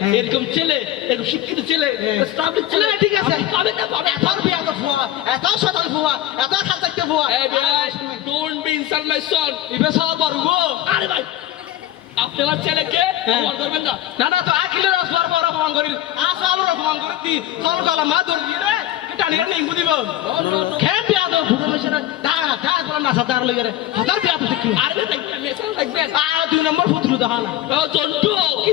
হ্যাঁ। এরকম ছেলে এরকম শিক্ষিত ছেলে হ্যাঁ। ছেলে ঠিক আছে। পাবেন না পাবেন এত বিয়া তো ফুয়া এত ফুয়া এত খাল থাকতে ফুয়া ভাই don't be insult my son ইবে সালা পারব। আরে ভাই আপনি আমার ছেলেকে হ্যাঁ। অপমান করবেন না। না না তো আখিলে রাসবার বড় অপমান করিল। অপমান চল গলা মা দর দি রে টানি রে নিঙ্গু দিব। খে বিয়া তো ফুটো মেশে দা দা না সাদার লগে রে। হাজার বিয়া তো দেখি আরে দেখবেন মেসেজ দেখবেন আ দুই নম্বর ফুটলু দেখানা ও জন্টু কি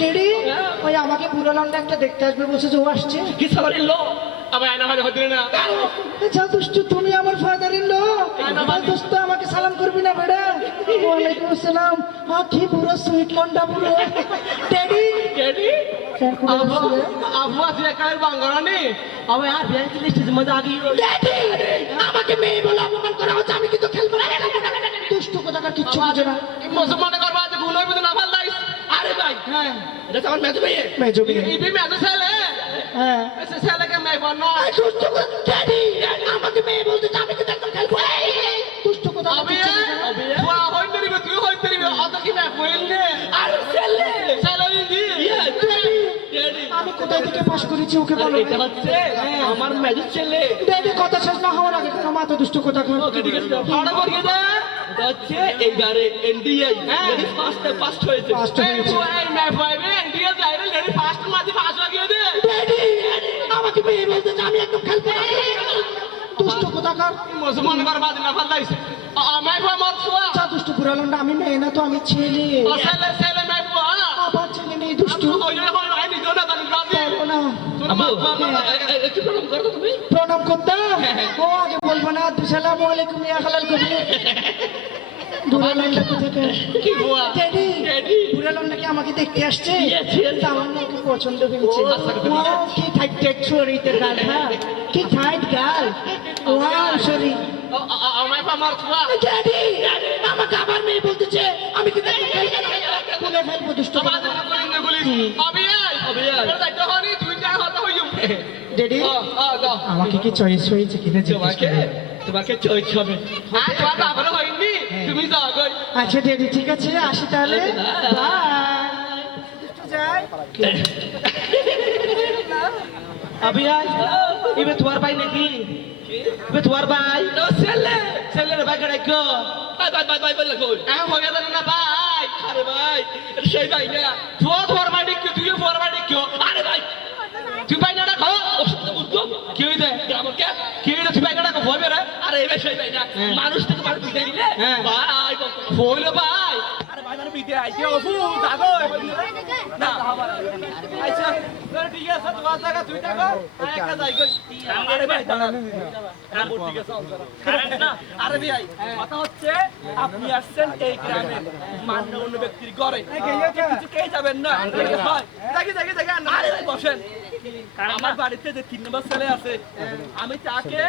ডেডি ওই আমাকে পুরো লন্ডা একটা দেখতে আসবে বসে ও আসছে। কি সবার লো আবার আয়না ভাই হদিরে না। দুষ্টু তুমি আমার ফাদার ইন দোস্ত আমাকে সালাম করবি না বেড়া। ওয়ালাইকুম আসসালাম। পুরো সুইট লন্ডা পুরো। ডেডি রেডি আবু আবু আছে বাঙ্গরানি। আবে আর বিয়া কি লিস্ট মজা আগে আমাকে মেয়ে বলে অপমান করা হচ্ছে আমি কিন্তু খেলব না। দুষ্টু কোথাকার কিচ্ছু বুঝে না মুসলমান করবা যে গুলো বিদ না ভালো দাইস আরে ভাই হ্যাঁ এটা আমার মেজো ভাই মেজো বিয়ে ইবি মেদে ছেলে হ্যাঁ এসে ছেলে কে বন্ন দুষ্টু ড্যাডি আমাকে মেয়ে বলতে আমি খেলব দুষ্টু ওয়া হই তুই হই অত কি আরে ছেলে ছেলে কোথায় থেকে পাশ করেছি ওকে বলো এটা হচ্ছে আমার মেজো ছেলে ড্যাডি কথা শেষ না হওয়ার আগে মাথা দুষ্টু ওকে ঠিক আছে দে এটা হচ্ছে এইবারে এনডিআই। লেডি ফার্স্ট ফার্স্ট হয়েছে। ফার্স্ট এই হয়েছে। ও এই মে পাইবে ইন্ডিয়া যাইরে লেডি ফাস্ট মাঝি ফাস্ট লাগিয়ে দে। ড্যাডি আমাকে মেয়ে বলতে আমি একদম না। দুষ্টু কোথাকার? মুসলমান সুয়া আচ্ছা দুষ্টু পুরালন্ডা আমি মেয়ে না তো আমি ছেলে ছেলে মে ফুয়া আবার ছেলে মেয়ে দুষ্টু হই হই হই নি জনা জানি রাজি বলব না আবু একটু প্রণাম করো তুমি প্রণাম করতে ও আগে বলব না আসসালামু আলাইকুম ইয়া হালাল কবি পুরালন্ডা কোথাকার কি ফুয়া ড্যাডি রেডি পুরালন্ডা কি আমাকে দেখতে আসছে Yes, yes. তা আমার না পছন্দ হয়েছে আচ্ছা, কি টাইট টাইট শরীরের গাল হ্যাঁ কি টাইট গাল ওয়াও শরীর আমাই ফা মত সুয়া ড্যাডি আমাকে আবার মেয়ে বলতেছে আমি কি দেখতে ফেলব দুষ্ট বলিস অবি আই অবি আই। তোর দায়িত্ব হনি তুই যা হতা হইম ড্যাডি ও ও দাও আমাকে কি চয়েস হয়েছে কিনা জিজ্ঞেস তোমাকে করো। তোমাকে চয়েস হবে আজ তোমার বাবার হইনি তুমি যাও কই আচ্ছা ড্যাডি ঠিক আছে আসি তাহলে বাই अभी आज इबे तुआर भाई ने की इबे तुआर भाई ও ছেলে चले रे भाई कड़े को বাই বাই বাই বাই বলে কই आ हो गया ना भाई আরে ভাই এটা সেই ভাই না तू तुआर भाई ने क्यों तू কি হইতে কি হইতে তুই বাইকটা কবে রে আরে এবার সেই বাইক হ্যাঁ। মানুষ থেকে মানুষ বুঝাই হ্যাঁ। ভাই ভাই। আইছে না। আচ্ছা ঠিক আছে, তোমার জায়গা তুই টাকা একটা যাই কই আরে ভাই ঠিক আছে আরে ভাই, কথা হচ্ছে, আপনি আসছেন এই গ্রামে। মান্য অন্য ব্যক্তির ঘরে। কিছু কে যাবেন না। দেখি দেখি দেখি। আরে বসেন। আমার বাড়িতে যে তিন নম্বর ছেলে আছে, আমি তাকে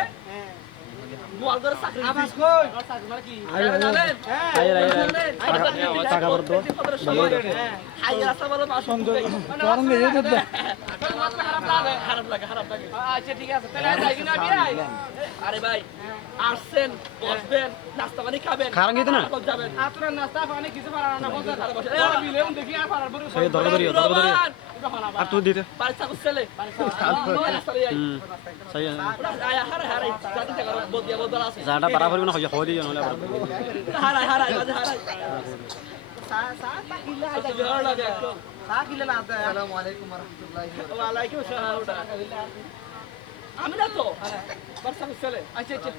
টাকা খারাপ লাগে খারাপ লাগে আচ্ছা ঠিক আছে আরে ভাই আসছেন বসবেন নাস্তা পানি খাবেন খারাপ কিন্তু না। যাবেন আপনার নাস্তা পানি কিছু পারার না বলতে আরে বসে এ দেখি আর পারার পরে সেই দরকার ধরিও দরকার ধরিও আর তুই দিতে বাড়ি চাকর ছেলে যাটা পারা পারবি না হয় হয় দিও নহলে হারাই হারাই হারাই আমি না তো আচ্ছা আচ্ছা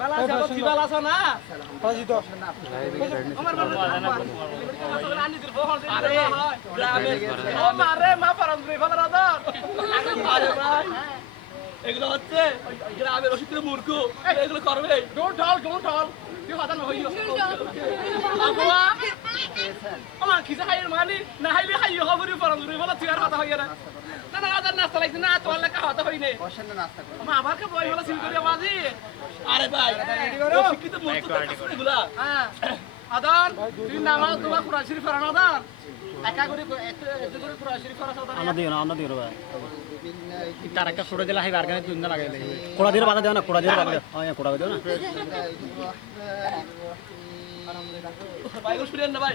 ভালো আছে ভালো আছো না আরে গ্রামের ও মারে মা পারম ভালো ভাই এগুলো হচ্ছে গ্রামের অসুস্থ মূর্খ। এগুলো করবে। ডোন্ট তুই না হইও আবুয়া। আমার মানি? না হাইলে করে বলো তুই আর কথা হইয়া না। না না আদার নাস্তা লাগছে না তোর লেখা হতে হইনে মা আবার কে বই হলো সিল করিয়া বাজি। আরে ভাই ও শিক্ষিত মূর্খ এগুলা। হ্যাঁ। আদান তুই নামাজ তোমার কুরআন শরীফ পড়ানো আদান। কোড়া দিয়ে বাধা দেও না কোড়া দিয়ে বাধা দেও। হ্যাঁ কোড়া দেও না। ভাই।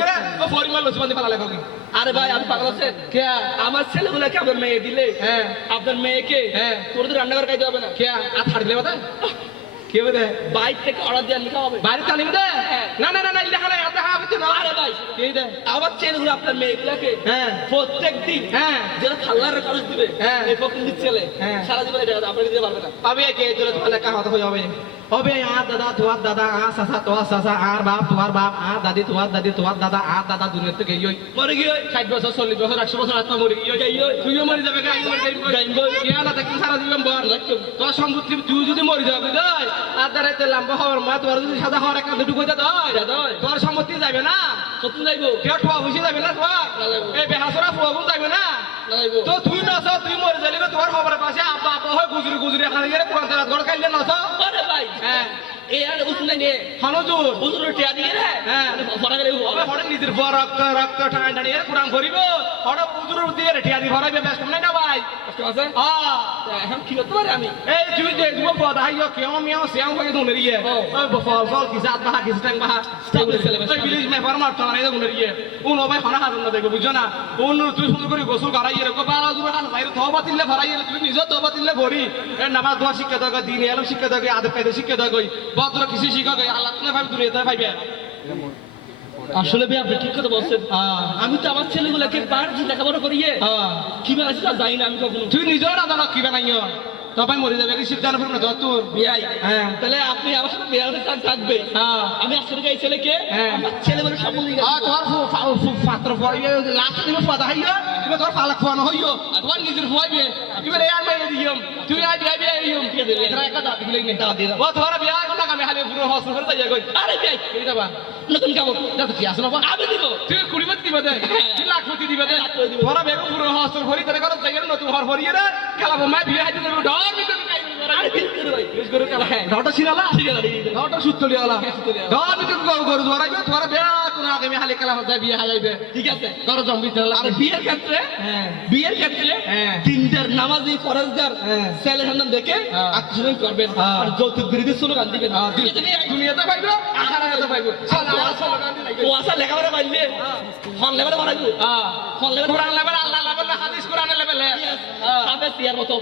করে ও পরিমাণ লসবান্দি পালা লেখো আরে ভাই আমি পাগল আছেন কে? আমার ছেলেগুলোকে আপনার মেয়ে দিলে? হ্যাঁ। আপনার মেয়েকে হ্যাঁ। তোর রান্না করে খাইতে হবে না। কে? আর দিলে কথা কে বলে? বাইক থেকে অর্ডার দিয়ে লিখা হবে বাড়ি চালিয়ে দে না না না না লেখা নাই আপনি হা না। আরে ভাই কে দে? আমার ছেলেগুলো আপনার মেয়েগুলোকে হ্যাঁ। প্রত্যেক দিন হ্যাঁ। যেটা খাল্লার খরচ দিবে। হ্যাঁ। এই ফকির ছেলে হ্যাঁ। সারা জীবন এটা আপনাকে দিতে পারবে না। আবে কে তোরে তোলে কা হতে হবে হবে আর দাদা তোমার দাদা আ সাসা তোমার সাসা আর বাপ তোমার বাপ আর দাদি তোমার দাদি তোমার দাদা আর দাদা দুনিয়া থেকে ইয়ই মরে গিয়ে ষাট বছর চল্লিশ বছর একশো বছর আত্মা মরে গিয়ে। তুইও মরে যাবে ইয়া না থাকলে সারা জীবন বল। তোর সম্পত্তি তুই যদি মরে যাবে দেয় আর দ্বারা তে লম্বা হওয়ার মা তোর যদি সাদা হওয়ার একটা দুটো কইতে দেয় তোর সম্পত্তি যাবে না। সত্যি যাইবো। কেউ ঠোয়া বুঝে যাবে না তোর। এই বেহাসরা ফুয়াবো যাবে না। তো তুই নস তুই মরে যালি তোর খবরের পাশে আব্বা আব্বা হয় গুজরি গুজরি এখানে গিয়ে কোরআন তেলাওয়াত করে খাইলে আরে ভাই। হ্যাঁ। এই আর উঠলে নিয়ে। হনজুর হুজুর টিয়া দিয়ে রে। হ্যাঁ। পড়া গেলে হবে পড়া নিজের রক্ত রক্ত টান টানিয়ে কোরআন করিব রেঠিয়া দি নাই না ভাই? কষ্ট আছে হ্যাঁ এখন কি করতে পারি আমি? এই তুই যে দিব বদা কেও মিয়াও সিয়াও কই দুনে রিয়ে। ওই বফল ফল কি জাত বাহা কি টাং বাহা? ওই বিলিজ মে ফরমার তো নাই দুনে রিয়ে। উন ওবাই খানা হাজুন না দেখো না? উন তুই সুন্দর করে গোসল করাই রে কো বালা দূর হাল বাইরে তওবা তিনলে ভরাই রে তুই নিজে তওবা তিনলে ভরি। এ নামাজ দোয়া শিক্ষা দাও দিন শিক্ষা দাও আদব কায়দা শিক্ষা দাও বদ্র কিছু শিক্ষা আল্লাহ তুমি ভাই ভাইবে আসলে ভাই আপনি ঠিক কথা বলছেন। হ্যাঁ। আমি তো আমার ছেলেগুলোকে যে লেখাপড়া করিয়ে। হ্যাঁ। কি আছে তা জানি না আমি কখনো। তুই নিজেও না জানো কি বানাইও তবে মরে যাবে কি সিদ্ধান্ত করবে না তোর বিয়াই। হ্যাঁ। তাহলে আপনি আমার সাথে বিয়ার কাজ থাকবে। আমি আসলে এই ছেলেকে। আমার ছেলে বলে সব বলি আ তোর পাত্র দিনে ফাদা হইও তুমি তোর পালা খাওয়ানো হইও তোমার নিজের ফুয়াইবে এবারে আর তুই এরা দাবি দাও দিও। ও তোর বিয়া হসল করে যাই কই? আরে বিয়াই এই যাবা। নতুন কাপড়। তো কি আসলো আমি দিব তুই কুড়ি মত দিবে দে তুই লাখ মত দিবে দে। তোর বেগম পুরো হসল করি তোর ঘর যাই নতুন ঘর ভরিয়ে রে খেলাবো মাই বিয়া হাইতে দেব ডর কাই আরে বিল করে ভাই বিশ করে খেলা হ্যাঁ ডরটা ছিলালা ঠিক আছে ঠিক আছে। ডরটা সুত্তলি আলা ডর বিতে গরু গরু ধরাইবে তোর বিয়া কোন আগামী হালে খেলা যাই বিয়া হাইবে ঠিক আছে। ঘর জম্বি আর বিয়ের ক্ষেত্রে? হ্যাঁ। বিয়ের ক্ষেত্রে হ্যাঁ। তিনটার নামাজি ফরজদার হ্যাঁ। ছেলে সন্তান দেখে হ্যাঁ। করবেন হ্যাঁ। আর যৌতুক বিরোধী স্লোগান দিবেন। নি? দুনিয়াতে পাইবে আখারাতে পাইবে। কুয়াশা লেখাপড়া পাইলে ফোন লেভেলে হ্যাঁ। ফোন লেভেলে আল্লাহ। লেভেল লেভেলে কোরআন সিয়ার মতো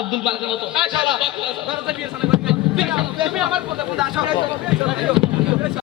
আব্দুল বালকের মতো। তুমি আমার পদে পদে আসো।